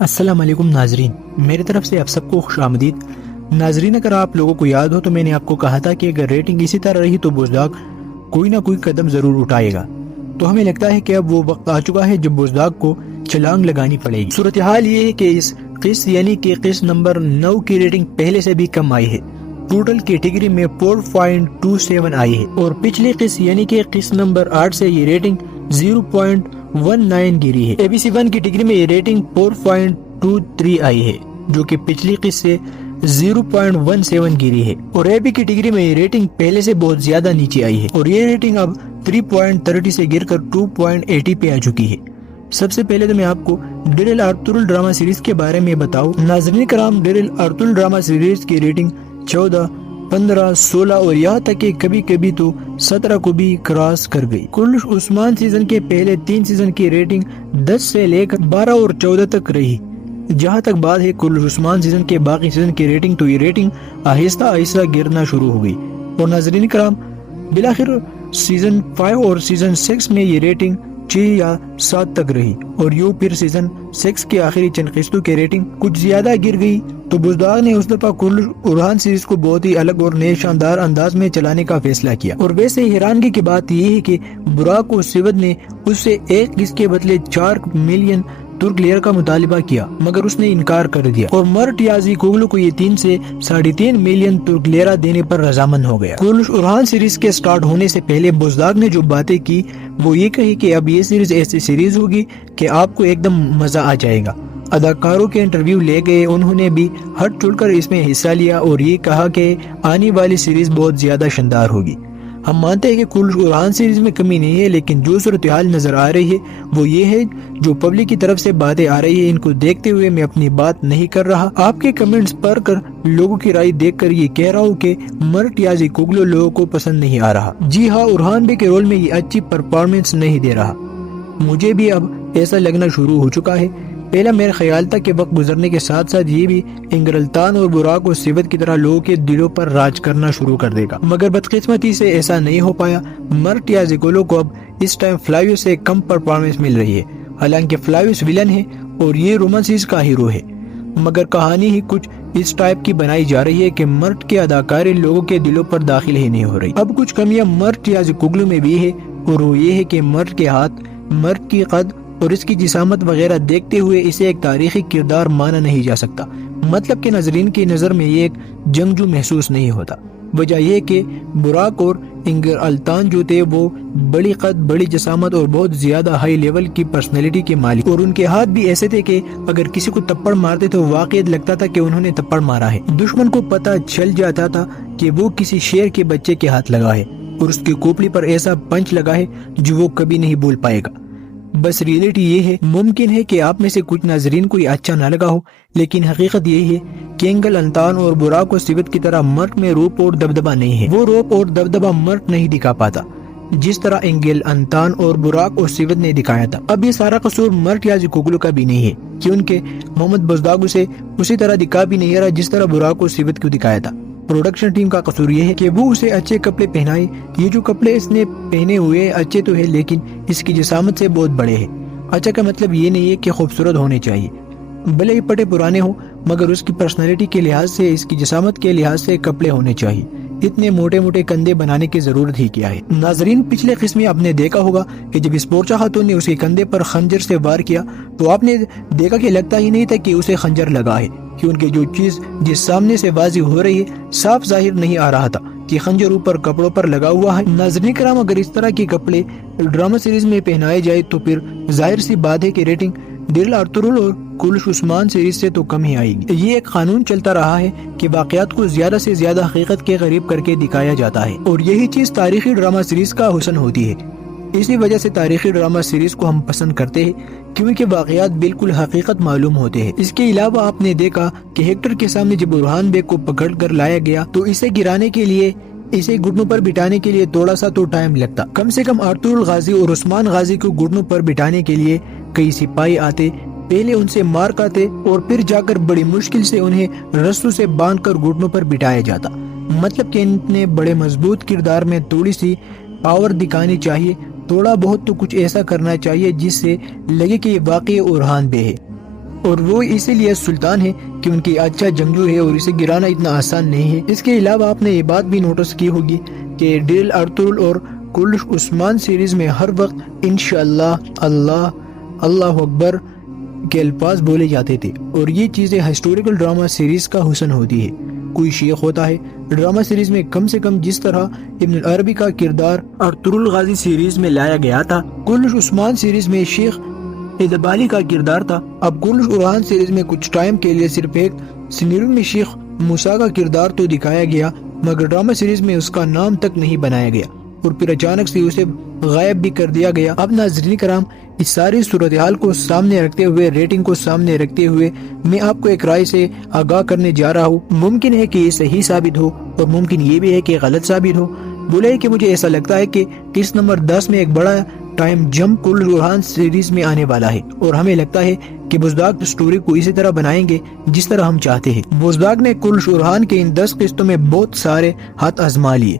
السلام علیکم ناظرین، میری طرف سے آپ سب کو خوش آمدید۔ ناظرین، اگر آپ لوگوں کو یاد ہو تو میں نے آپ کو کہا تھا کہ اگر ریٹنگ اسی طرح رہی تو بزداگ کوئی نہ کوئی قدم ضرور اٹھائے گا۔ تو ہمیں لگتا ہے کہ اب وہ وقت آ چکا ہے جب بزداگ کو چھلانگ لگانی پڑے گی۔ صورتحال یہ ہے کہ اس قسط یعنی کہ قسط نمبر 9 کی ریٹنگ پہلے سے بھی کم آئی ہے، ٹوٹل کیٹیگری میں 4.27 آئی ہے، اور پچھلی قسط یعنی کہ قسط نمبر 8 سے یہ ریٹنگ 0.19 گری ہے۔ ABC1 کیٹیگری میں یہ ریٹنگ 4.23 آئی ہے، جو کہ پچھلی قسط سے 0.17 گری ہے، اور AB کیٹیگری میں یہ ریٹنگ پہلے سے بہت زیادہ نیچے آئی ہے، اور یہ ریٹنگ اب 3.30 سے گر کر 2.80 پہ آ چکی ہے۔ سب سے پہلے تو میں آپ کو ڈیرل آرتھر ڈرامہ سیریز کے بارے میں بتاؤں۔ ناظرین کرام، ڈیرل آرتھر ڈرامہ سیریز کی ریٹنگ 14، 15، 16 اور یہاں تک کہ کبھی کبھی تو 17 کو بھی کراس کر گئی۔ کلش عثمان سیزن کے پہلے 3 سیزن کی ریٹنگ 10 سے لے کر 12 اور 14 تک رہی۔ جہاں تک بات ہے کلش عثمان سیزن کے باقی سیزن کی ریٹنگ، تو یہ ریٹنگ آہستہ آہستہ گرنا شروع ہو گئی، اور ناظرین کرام بالآخر سیزن 5 اور سیزن 6 میں یہ ریٹنگ 6 یا 7 تک رہی، اور یوں پھر سیزن 6 کے آخری چند قسطوں کی ریٹنگ کچھ زیادہ گر گئی۔ تو بزداگ نے اس دفعہ کلش ارحان سیریز کو بہت ہی الگ اور نئے شاندار انداز میں چلانے کا فیصلہ کیا، اور ویسے حیرانگی کی بات یہ ہے کہ براک اور سیود نے اس سے ایک قسط کے بدلے 4 ملین ترک لیرہ کا مطالبہ کیا، مگر اس نے انکار کر دیا، اور مرٹ یازی کوگلو کو یہ 3 سے 3.5 ملین ترک لیرہ دینے پر رضامند ہو گیا۔ کلش ارحان سیریز کے سٹارٹ ہونے سے پہلے بزداگ نے جو باتیں کی وہ یہ کہی کہ اب یہ سیریز ایسی سیریز ہوگی کہ آپ کو ایک دم مزہ آ جائے گا۔ اداکاروں کے انٹرویو لے گئے، انہوں نے بھی ہٹ چڑھ کر اس میں حصہ لیا اور یہ کہا کہ آنے والی سیریز بہت زیادہ شاندار ہوگی۔ ہم مانتے ہیں کہ کلش ارحان سیریز میں کمی نہیں ہے، لیکن جو صورتحال نظر آ رہی ہے وہ یہ ہے، جو پبلک کی طرف سے باتیں آ رہی ہیں ان کو دیکھتے ہوئے میں اپنی بات نہیں کر رہا، آپ کے کمنٹس پڑھ کر لوگوں کی رائے دیکھ کر یہ کہہ رہا ہوں کہ مرٹ یازی کوگلو لوگوں کو پسند نہیں آ رہا۔ جی ہاں، ارحان بے کے رول میں یہ اچھی پرفارمنس نہیں دے رہا۔ مجھے بھی اب ایسا لگنا شروع ہو چکا ہے۔ پہلا میرا خیال تھا کہ وقت گزرنے کے ساتھ ساتھ یہ بھی انگرلتان اور براک اور سیود کی طرح لوگوں کے دلوں پر راج کرنا شروع کر دے گا، مگر بدقسمتی سے ایسا نہیں ہو پایا۔ مرٹ یازیکولو کو اب اس ٹائم فلاویوس سے کم پرفارمنس مل رہی ہے، حالانکہ فلاویوس ویلن ہے اور یہ رومانسز کا ہیرو ہے، مگر کہانی ہی کچھ اس ٹائپ کی بنائی جا رہی ہے کہ مرٹ کی اداکاری لوگوں کے دلوں پر داخل ہی نہیں ہو رہی۔ اب کچھ کمیاں مرٹ یازیکوگلو میں بھی ہے، اور وہ یہ ہے کہ مرٹ کے ہاتھ، مرٹ کی قد اور اس کی جسامت وغیرہ دیکھتے ہوئے اسے ایک تاریخی کردار مانا نہیں جا سکتا، مطلب کہ ناظرین کی نظر میں یہ ایک جنگجو محسوس نہیں ہوتا۔ وجہ یہ کہ براک اور انگرلتان جو تھے وہ بڑی قد، بڑی جسامت اور بہت زیادہ ہائی لیول کی پرسنالٹی کے مالک، اور ان کے ہاتھ بھی ایسے تھے کہ اگر کسی کو تپڑ مارتے تو واقعی لگتا تھا کہ انہوں نے تپڑ مارا ہے۔ دشمن کو پتہ چل جاتا تھا کہ وہ کسی شیر کے بچے کے ہاتھ لگا ہے، اور اس کی کھوپڑی پر ایسا پنچ لگا ہے جو وہ کبھی نہیں بھول پائے گا۔ بس ریئلٹی یہ ہے، ممکن ہے کہ آپ میں سے کچھ ناظرین کو یہ اچھا نہ لگا ہو، لیکن حقیقت یہی ہے کہ انگرلتان اور براک اور سیود کی طرح مرٹ میں روپ اور دبدبہ نہیں ہے۔ وہ روپ اور دبدبہ مرٹ نہیں دکھا پاتا جس طرح انگرلتان اور براک اور سیود نے دکھایا تھا۔ اب یہ سارا قصور مرٹ یازیکوگلو کا بھی نہیں ہے، کیونکہ محمد بزداگ اسے اسی طرح دکھا بھی نہیں رہا جس طرح براک اور سیود کو دکھایا تھا۔ پروڈکشن ٹیم کا قصور یہ ہے کہ وہ اسے اچھے کپڑے پہنائے۔ یہ جو کپڑے اس نے پہنے ہوئے اچھے تو ہے، لیکن اس کی جسامت سے بہت بڑے ہیں۔ اچھا کا مطلب یہ نہیں ہے کہ خوبصورت ہونے چاہیے، بھلے ہی پٹے پرانے ہوں، مگر اس کی پرسنالٹی کے لحاظ سے، اس کی جسامت کے لحاظ سے کپڑے ہونے چاہیے۔ اتنے موٹے موٹے کندھے بنانے کی ضرورت ہی کیا ہے؟ ناظرین، پچھلے قسم میں آپ نے دیکھا ہوگا کہ جب اسپورچا خاتون نے اس کے کندھے پر خنجر سے وار کیا تو آپ نے دیکھا کہ لگتا ہی نہیں تھا کہ اسے خنجر لگا ہے، کیونکہ جو چیز جس سامنے سے واضح ہو رہی ہے صاف ظاہر نہیں آ رہا تھا کہ خنجر اوپر کپڑوں پر لگا ہوا ہے۔ ناظرین کرام، اگر اس طرح کے کپڑے ڈرامہ سیریز میں پہنائے جائے تو پھر ظاہر سی بات ہے کہ ریٹنگ ڈیرل آرتھر اور کلش عثمان سیریز سے تو کم ہی آئے گی۔ یہ ایک قانون چلتا رہا ہے کہ واقعات کو زیادہ سے زیادہ حقیقت کے قریب کر کے دکھایا جاتا ہے، اور یہی چیز تاریخی ڈرامہ سیریز کا حسن ہوتی ہے۔ اسی وجہ سے تاریخی ڈرامہ سیریز کو ہم پسند کرتے ہیں، کیونکہ واقعات بالکل حقیقت معلوم ہوتے ہیں۔ اس کے علاوہ آپ نے دیکھا کہ ہیکٹر کے سامنے جب ارحان بیگ کو پکڑ کر لایا گیا تو اسے گرانے کے لیے، اسے گھٹنوں پر بٹھانے کے لیے تھوڑا سا تو ٹائم لگتا، کم سے کم آرتھر الغازی اور عثمان غازی کو گھٹنوں پر بٹھانے کے لیے کئی سپاہی آتے، پہلے ان سے مار کھاتے اور پھر جا کر بڑی مشکل سے انہیں رسوں سے باندھ کر گھٹنوں پر بٹھایا جاتا۔ مطلب کہ اتنے بڑے مضبوط کردار میں تھوڑی سی پاور دکھانی چاہیے، تھوڑا بہت تو کچھ ایسا کرنا چاہیے جس سے لگے کہ یہ واقعی ارحان بے ہے۔ اور وہ اسی لیے سلطان ہے کہ ان کی اچھا جنگجو ہے اور اسے گرانا اتنا آسان نہیں ہے۔ اس کے علاوہ آپ نے یہ بات بھی نوٹس کی ہوگی کہ ڈیل ارطغرل اور کلش عثمان سیریز میں ہر وقت انشاءاللہ، اللہ، اللہ اکبر کے الفاظ بولے جاتے تھے، اور یہ چیزیں ہسٹوریکل ڈرامہ سیریز کا حسن ہوتی ہے۔ کوئی شیخ ہوتا ہے ڈرامہ سیریز میں کم سے کم جس طرح ابن العربی کا کردار ارطغرل غازی سیریز میں لایا گیا تھا، کلش عثمان سیریز میں شیخ ادبالی کا کردار تھا۔ اب کلش ارحان سیریز میں کچھ ٹائم کے لیے صرف ایک سینیریو میں شیخ موسیٰ کا کردار تو دکھایا گیا، مگر ڈرامہ سیریز میں اس کا نام تک نہیں بنایا گیا اور پھر اچانک سے اسے غائب بھی کر دیا گیا۔ اب ناظرین کرام، اس ساری صورتحال کو سامنے رکھتے ہوئے، ریٹنگ کو سامنے رکھتے ہوئے، میں آپ کو ایک رائے سے آگاہ کرنے جا رہا ہوں۔ ممکن ہے کہ یہ صحیح ثابت ہو اور ممکن یہ بھی ہے کہ غلط ثابت ہو۔ بولے کہ مجھے ایسا لگتا ہے کہ قسط نمبر 10 میں ایک بڑا ٹائم جمپ کلش ارحان سیریز میں آنے والا ہے، اور ہمیں لگتا ہے کہ بزداق سٹوری کو اسی طرح بنائیں گے جس طرح ہم چاہتے ہیں۔ بزداق نے کلش ارحان کے ان 10 قسطوں میں بہت سارے ہاتھ آزما لیے۔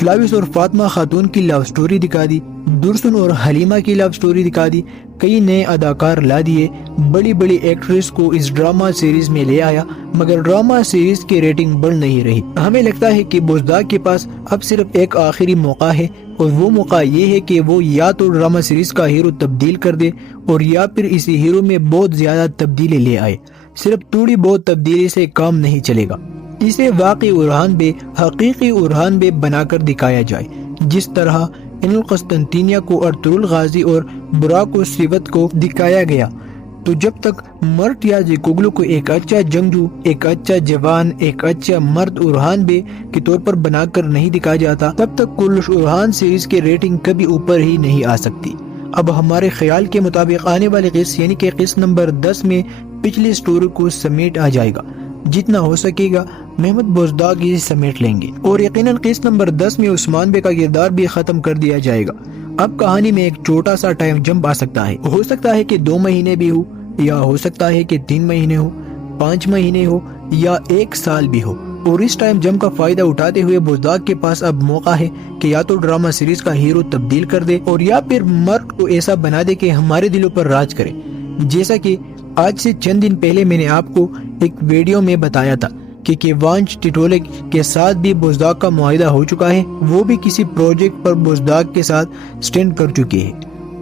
فلاوس اور فاطمہ خاتون کی لو سٹوری دکھا دی، درسن اور حلیمہ کی لو سٹوری دکھا دی، کئی نئے اداکار لا دیے، بڑی بڑی ایکٹریس کو اس ڈرامہ سیریز میں لے آیا، مگر ڈرامہ سیریز کی ریٹنگ بڑھ نہیں رہی۔ ہمیں لگتا ہے کہ بزداق کے پاس اب صرف ایک آخری موقع ہے، اور وہ موقع یہ ہے کہ وہ یا تو ڈرامہ سیریز کا ہیرو تبدیل کر دے اور یا پھر اسی ہیرو میں بہت زیادہ تبدیلی لے آئے۔ صرف تھوڑی بہت تبدیلی سے کام نہیں چلے گا، اسے واقعی ارحان بے، حقیقی ارحان بے بنا کر دکھایا جائے، جس طرح ان القسطنطینیہ کو ارطغرل غازی اور براق و سیوت کو دکھایا گیا۔ تو جب تک مرٹ یا جیکوگلو کو ایک اچھا جنگجو، ایک اچھا جوان، ایک اچھا مرد ارحان بے کے طور پر بنا کر نہیں دکھایا جاتا، تب تک کلش ارحان سیریز کی ریٹنگ کبھی اوپر ہی نہیں آ سکتی۔ اب ہمارے خیال کے مطابق آنے والے قسط یعنی کہ قسط نمبر 10 میں پچھلی سٹوری کو سمیٹ آ جائے گا، جتنا ہو سکے گا محمد بزداق ہی سمیٹ لیں گے، اور یقیناً قسط نمبر 10 میں عثمان بے کا کردار بھی ختم کر دیا جائے گا۔ اب کہانی میں ایک چھوٹا سا ٹائم جمپ آ سکتا ہے کہ 2 مہینے بھی ہو، یا ہو سکتا ہے کہ 3 مہینے ہو، 5 مہینے ہو، یا 1 سال بھی ہو، اور اس ٹائم جمپ کا فائدہ اٹھاتے ہوئے بزداق کے پاس اب موقع ہے کہ یا تو ڈرامہ سیریز کا ہیرو تبدیل کر دے اور یا پھر مرد کو ایسا بنا دے کہ ہمارے دلوں پر راج کرے۔ جیسا کہ آج سے چند دن پہلے میں نے آپ کو ایک ویڈیو میں بتایا تھا کہ کیوانچ ٹیٹولک کے ساتھ بھی بزداق کا معاہدہ ہو چکا ہے، وہ بھی کسی پروجیکٹ پر بزداق کے ساتھ سٹینڈ کر چکے ہیں۔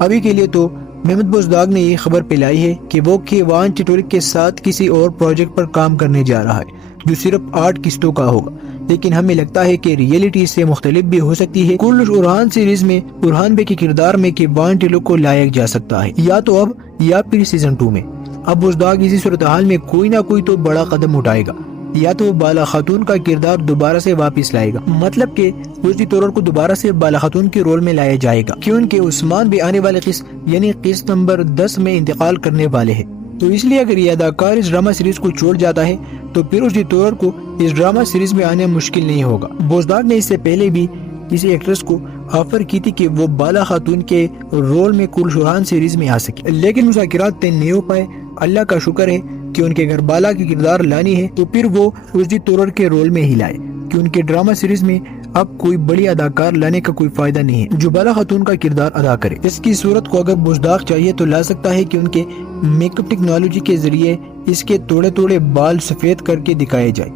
ابھی کے لیے تو محمد بزداق نے یہ خبر پھیلائی ہے کہ وہ کیوانچ ٹیٹولک کے ساتھ کسی اور پروجیکٹ پر کام کرنے جا رہا ہے جو صرف 8 قسطوں کا ہوگا، لیکن ہمیں لگتا ہے کہ ریئلٹی اس سے مختلف بھی ہو سکتی ہے۔ کلش ارحان سیریز میں ارحان بے کے کردار میں کیوانچ ٹیٹولک کو لایا جا سکتا ہے، یا تو اب یا پھر سیزن 2 میں۔ اب بزداق اسی صورتحال میں کوئی نہ کوئی تو بڑا قدم اٹھائے گا، یا تو وہ بالا خاتون کا کردار دوبارہ سے واپس لائے گا، مطلب کہ روزی تورر کو دوبارہ سے بالا خاتون کے رول میں لایا جائے گا، کیونکہ عثمان بھی آنے والے قسط یعنی قسط نمبر 10 میں انتقال کرنے والے ہیں۔ تو اس لیے اگر یہ اداکار اس ڈرامہ سیریز کو چھوڑ جاتا ہے تو پھر روزی تورر کو اس ڈرامہ سیریز میں آنے مشکل نہیں ہوگا۔ بزداق نے اس سے پہلے بھی کسی ایکٹریس کو آفر کی تھی کہ وہ بالا خاتون کے رول میں کلش ارحان سیریز میں آ سکے، لیکن مذاکرات طے نہیں ہو پائے۔ اللہ کا شکر ہے کہ ان کے گھر بالا کی کردار لانی ہے تو پھر وہ روزی تورر کے رول میں ہی لائے، کہ ان کے ڈرامہ سیریز میں اب کوئی بڑی اداکار لانے کا کوئی فائدہ نہیں ہے جو بالا خاتون کا کردار ادا کرے۔ اس کی صورت کو اگر بزداق چاہیے تو لا سکتا ہے کہ ان کے میک اپ ٹیکنالوجی کے ذریعے اس کے تھوڑے تھوڑے بال سفید کر کے دکھائے جائے۔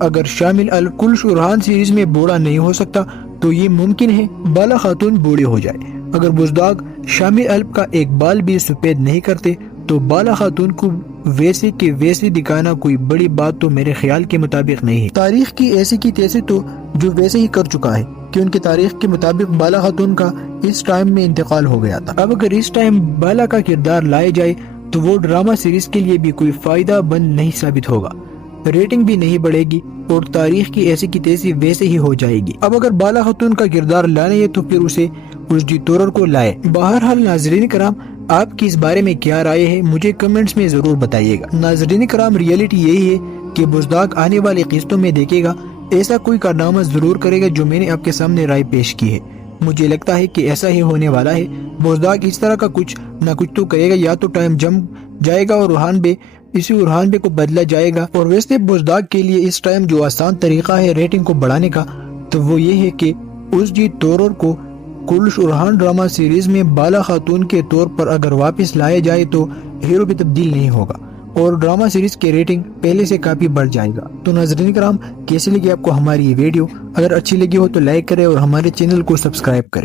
اگر شامل کلش ارحان سیریز میں بوڑھا نہیں ہو سکتا تو یہ ممکن ہے بالا خاتون بوڑھی ہو جائے۔ اگر بزداق شامل الپ کا ایک بال بھی سفید نہیں کرتے تو بالا خاتون کو ویسے کے ویسے دکھانا کوئی بڑی بات تو میرے خیال کے مطابق نہیں ہے۔ تاریخ کی ایسی کی تیسے تو جو ویسے ہی کر چکا ہے کہ ان کی تاریخ کے مطابق بالا خاتون کا اس ٹائم میں انتقال ہو گیا تھا۔ اب اگر اس ٹائم بالا کا کردار لائے جائے تو وہ ڈرامہ سیریز کے لیے بھی کوئی فائدہ مند نہیں ثابت ہوگا، ریٹنگ بھی نہیں بڑھے گی اور تاریخ کی ایسی کی تیسی ویسے ہی ہو جائے گی۔ اب اگر بالا خاتون کا کردار لانے ہے تو پھر اسے روزی تورر کو لائے۔ بہرحال ناظرین کرام، آپ کی اس بارے میں کیا رائے ہے مجھے کمنٹس میں ضرور بتائیے گا۔ ناظرین کرام، ریئلٹی یہی ہے کہ بزداق آنے والی قسطوں میں دیکھے گا ایسا کوئی کارنامہ ضرور کرے گا جو میں نے آپ کے سامنے رائے پیش کی ہے۔ مجھے لگتا ہے کہ ایسا ہی ہونے والا ہے۔ بزداق اس طرح کا کچھ نہ کچھ تو کرے گا، یا تو ٹائم جمپ جائے گا اور اسی ارحان بے کو بدلا جائے گا۔ اور ویسے بزداق کے لیے اس ٹائم جو آسان طریقہ ہے ریٹنگ کو بڑھانے کا تو وہ یہ ہے کہ اس جی تورر کو کلش ارحان ڈرامہ سیریز میں بالا خاتون کے طور پر اگر واپس لائے جائے تو ہیرو بھی تبدیل نہیں ہوگا اور ڈرامہ سیریز کے ریٹنگ پہلے سے کافی بڑھ جائے گا۔ تو ناظرین کرام، کیسے لگی آپ کو ہماری یہ ویڈیو؟ اگر اچھی لگی ہو تو لائک کریں اور ہمارے چینل کو سبسکرائب کریں۔